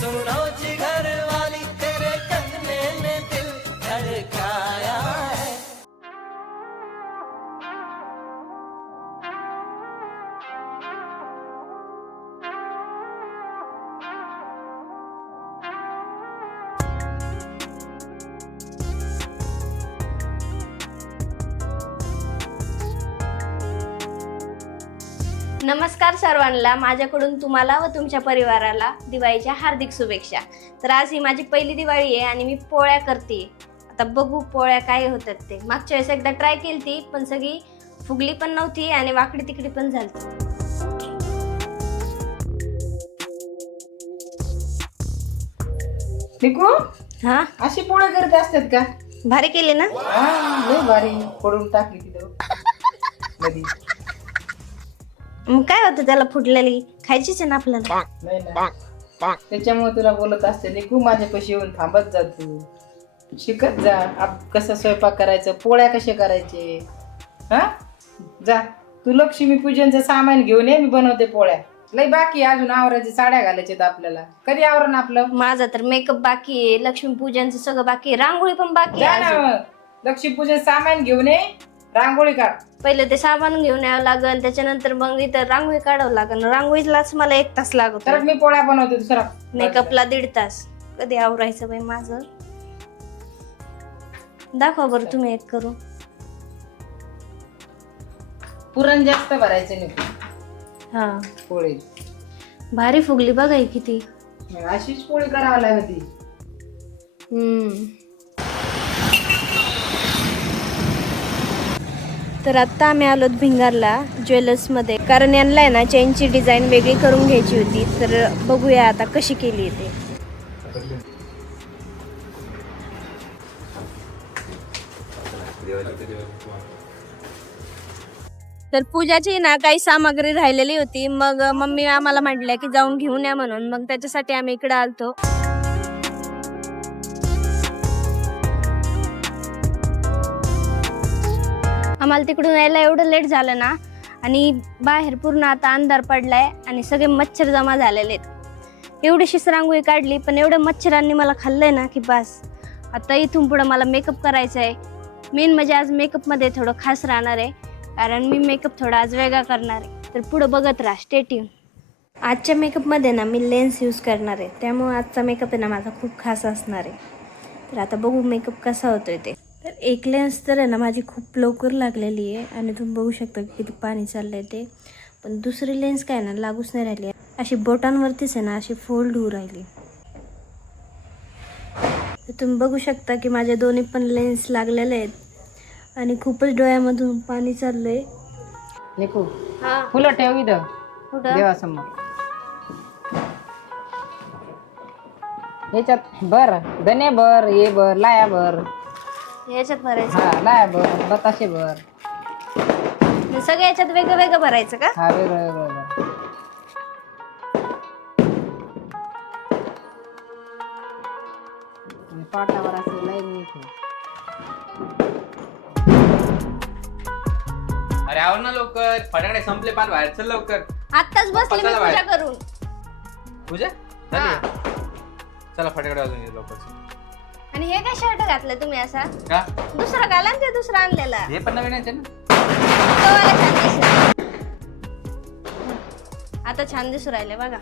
So नमस्कार सर्वांना माझ्याकडून तुम्हाला व तुमच्या परिवाराला दिवाळीच्या हार्दिक शुभेच्छा. तर आज ही माझी पहिली दिवाळी आहे आणि मी पोळ्या करते आता बघू पोळ्या काय होतात ते. मागच्या वेळेस एकदा ट्राय केली ती पण सगळी फुगली पण नव्हती आणि वाकडी तिकडी पण झाली निकू हा? अशी पोळ्या करत असतात का? भारी केली ना? लय भारी. पडून टाकली तिथं. मग काय होतं त्याला फुटलेली? खायचीच आहे ना आपल्याला. नाही ना त्याच्यामुळे तुला बोलत असते निकू माझ्यापाशी येऊन थांबत जा तू. शिकत जा. आप कसं स्वयंपाक करायचं? पोळ्या कसे करायचे? हा? जा. तू लक्ष्मी पूजनचं सामान घेऊन ये मी बनवते पोळ्या. लय बाकी आहे अजून आवरायचे साड्या घालायच्यात आपल्याला. कधी आवरण आपलं? माझा तर मेकअप बाकी आहे लक्ष्मीपूजनचं सगळं बाकी आहे रांगोळी पण बाकी जा आहे ना अजून. मग. लक्ष्मीपूजन सामान घेऊन ये. रांगोळी काढ पहिले ते सामान घेऊन यावं लागन त्याच्यानंतर मग इथं रांगोळी काढावं लागन. रांगोळीलाच मला एक तास लागतो तर मी पोळ्या बनवते दुसरा. मेकअपला दीड तास. कधी आवरायचं बाई माझं? दाखवा बरं तुम्ही एक करू पुरण जास्त भरायचं नाही. हा. पोळी. भारी फुगली बघा ही किती. अशीच पोळी करावी लागती. हम्म. तर आत्ता आम्ही आलो भिंगारला ज्वेलर्समध्ये. कारण यांना आहे ना चेनची डिझाईन वेगळी करून घ्यायची होती. तर बघूया आता कशी केली ते. तर पूजाची ना काही सामग्री राहिलेली होती. मग मम्मी आम्हाला म्हटल्या की जाऊन घेऊन या म्हणून. मग त्याच्यासाठी आम्ही इकडे आलतो. आम्हाला तिकडून यायला एवढं लेट झालं ना. आणि बाहेर पूर्ण आता अंधार पडलाय आणि सगळे मच्छर जमा झालेले आहेत. एवढीशीच रांगोळी काढली पण एवढ्या मच्छरांनी मला खाल्लंय ना की बस. आता इथून पुढं मला मेकअप करायचा आहे मेन म्हणजे आज मेकअपमध्ये थोडं खास राहणार आहे. कारण मी मेकअप थोडा आज वेगळा करणार आहे. तर पुढं बघत राहा स्टेट्यू आजच्या मेकअपमध्ये ना मी लेन्स यूज करणार आहे. त्यामुळं आजचा मेकअप आहे ना माझा खूप खास असणार आहे. तर आता बघू मेकअप कसा होतोय ते. तर एक लेन्स तर आहे ना माझी खूप लवकर लागलेली आहे आणि तुम्ही बघू शकता की किती पाणी चाललंय ते. पण दुसरी लेन्स काय ना लागूच नाही राहिली. अशी बोटांवरतीच आहे ना अशी फोल्ड होऊ राहिली. तर तुम्ही बघू शकता की माझे दोन्ही पण लेन्स लागलेले आहेत. आणि खूपच डोळ्यामधून पाणी चाललंय. निकू हा. फुलं ठेव इथं. कुठं? देवासमोर. याच्यात बर धने बर ये बर लाया बर याच्यात भरायचं? हा लाया बर बताशे बर सगळ्या याच्यात वेगळं वेगळं भरायचं का? हा वेगळं वेगळं आणि पाटावर असं लाईन नाही ठेव. अरे आवर ना लवकर. फटाकडे संपले पार बाहेर. चल लवकर. आत्ताच बसली मी चला पूजा बाहेर. करून. पूजा? झाली चला फटाकडे वाजून येऊ लवकर. आणि हे काय शर्ट घातलं तुम्ही असा? का? दुसरा घाला ना ते दुसरा आणलेला. हे पण नवीन आहे ना? तो वाला छान दिसला. आता छान दिसू राहिले बघा.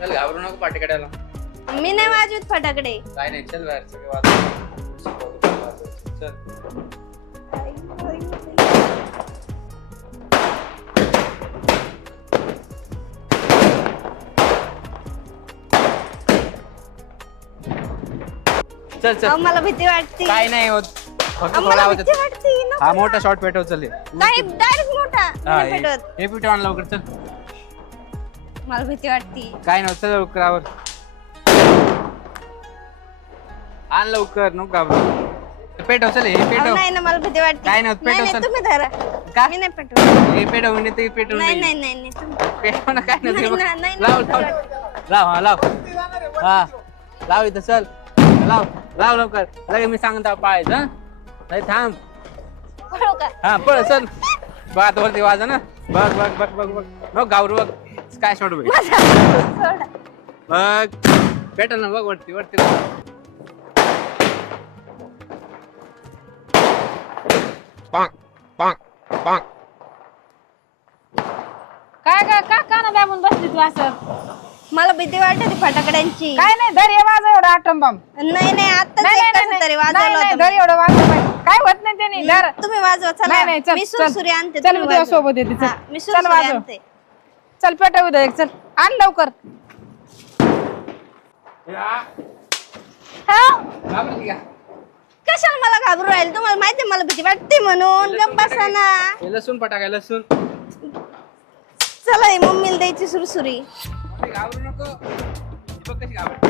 चल घाबरू नको मी नाही वाजवत फटाकडे. काय नाही चल बाहेर सगळे वाजव. चल. चल अहो, चल मला भीती वाटते. काय नाही होत. फक्त अहो, थोडा मला आवाज भीती येतो. वाटते. नको हा. मोठा शॉर्ट पेटव चल हे. नाही डायरेक्ट मोठा. हा नाही हे. हे आण लवकर चल. मला भीती वाटते. काय नव्हतं चल लवकर आवर. आण लवकर नको घाबरू. पेटव चल हे अहो, पेटव. नाही ना मला भीती वाटते. काय नाही, नाही पेटव नाही, सर. तुम्ही धरा. का? मी नाही पेटवत. हे पेटव नाही ते पेटव नाही नाही नाही नाही नाही तुम्ही- पेटव ना काय नाही, नव्हतं नाही, नाही, लाव नाही, लाव. लाव हा लाव. हा लाव इथं चल. लाव. लाव लवकर. लगे मी सांगता पाळायचं हं? नाही थांब. का हा पळ चल. बघ आता वरती वाजा ना. बघ बघ बघ बघ बघ. बघ गावरू बघ. काय शॉट बघ सोडा. बघ. भेटल ना बघ वरती वरती. काय काय का काना दाबून बसली तू असं? भीती वाटते फटाकड्यांची. काय नाही धर हे वाजव एवढा आटम बम नाही नाही आता नाही नाही, तरी नाही नाही, धर. एवढं वाजव बाई. काय होत नाही त्याने धर तुम्ही वाजवा चला. नाही नाही चल मी चल. सुरसुरी आणते चल तुम्ही मी तुझ्या वाजवा. सोबत येते हा, चल मी चल सुरसुरी वाजव. आणते. चल पेटवू दे एक चल. आण लवकर. हा? कशाला मला घाबरू राहील? तुम्हाला माहिती आहे मला भीती वाटते म्हणून. गप्प बसा ना. हे लसूण फटाकाय लसूण. चला ही मम्मीला द्यायची सुरसुरी. घाबरू नको. ही बघ कशी घाबरते.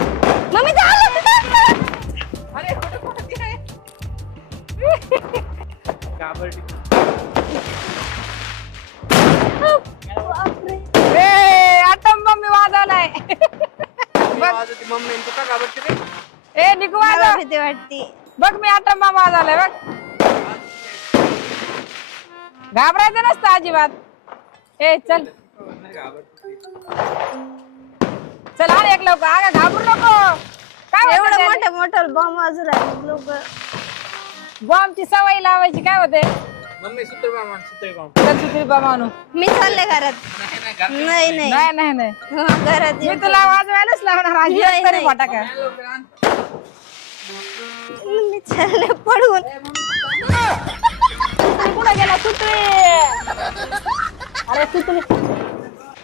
मम्मी अरे कुठे आहे? घाबरली. बापरे. ए आटम बम मी वाजवलाय मी वाजवते मम्मी तू का घाबरते रे? ए निघू मला वाजव भीती वाटते. बघ मी आटम बम वाजवलाय बघ. घाबरायचं नसतं अजिबात. ए चल. नाही घाबरते. चल एक लवकर. अगं घाबरू नको. काय एवढं होतं मोठं मोठं बॉम्ब वाजू राहिले लोक. बॉम्बची सवय लावायची काय होते मम्मी सुत्र बामा सुत्र बाम. चल सुत्री बॉम्ब आणू. मी चालले घरात. नाही नाही. नाही नाही. नाही नाही नाही. हा, घरात मी येते. तुला वाजवायलाच लावणार आज नाही, एक तरी नाही. फटाका. आण लवकर आण. मी चालले पडून. कुठे गेला सुत्री अरे सुत्री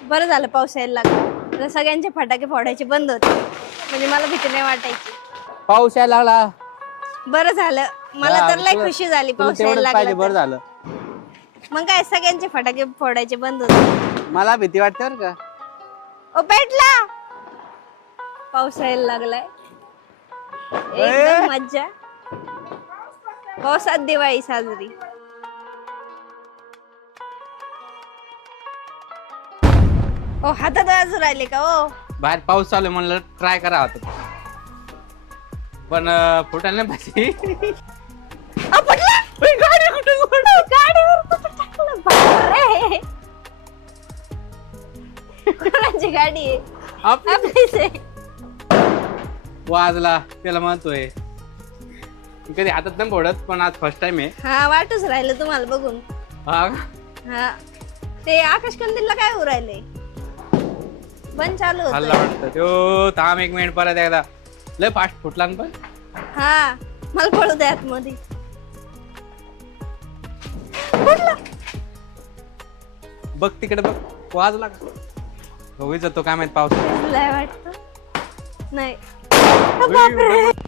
बरं झालं पाऊस यायला लागला. तर सगळ्यांचे फटाके फोडायचे बंद होते. म्हणजे मला भीती नाही वाटायची. पाऊस यायला लागला. बरं झालं. मला तर लय खुशी झाली तुला पाऊस यायला तेवढंच पाहिजे लागला बरं झालं. तर. मग काय सगळ्यांचे फटाके फोडायचे बंद होते. मला भीती वाटते बरं का. ओ पेटला. पाऊस यायला लागलाय. एकदम मज्जा. पावसात दिवाळी साजरी. ओ हातात वाजू राहिले का ओ? बाहेर पाऊस चालू आहे म्हणलं ट्राय करा आता. पण अं, फुटायला नाही पाहिजे अ, पडला गाडी कुठे गाडीवर कुठं टाकलं? बापरे! कोणाची गाडी आहे? आप- आपलीच आहे. वाजला त्याला म्हणतोय. मी कधी हातात नाही फोडत पण आज फर्स्ट टाइम आहे. हा वाटच राहिलं तुम्हाला बघून. हा? हा. ते आकाश कंदीलला काय होऊ राहिले? पण चालू हल्ला होत वाटतं. तो थांब एक मिनिट परत एकदा. लय फास्ट फुटला ना पण. हा मला पळू द्या आतमध्ये. बघ तिकडे बघ. वाजला का? होई जातो काय माहीत पाऊस. भिजलाय वाटतं. नाही. अ, बापरे.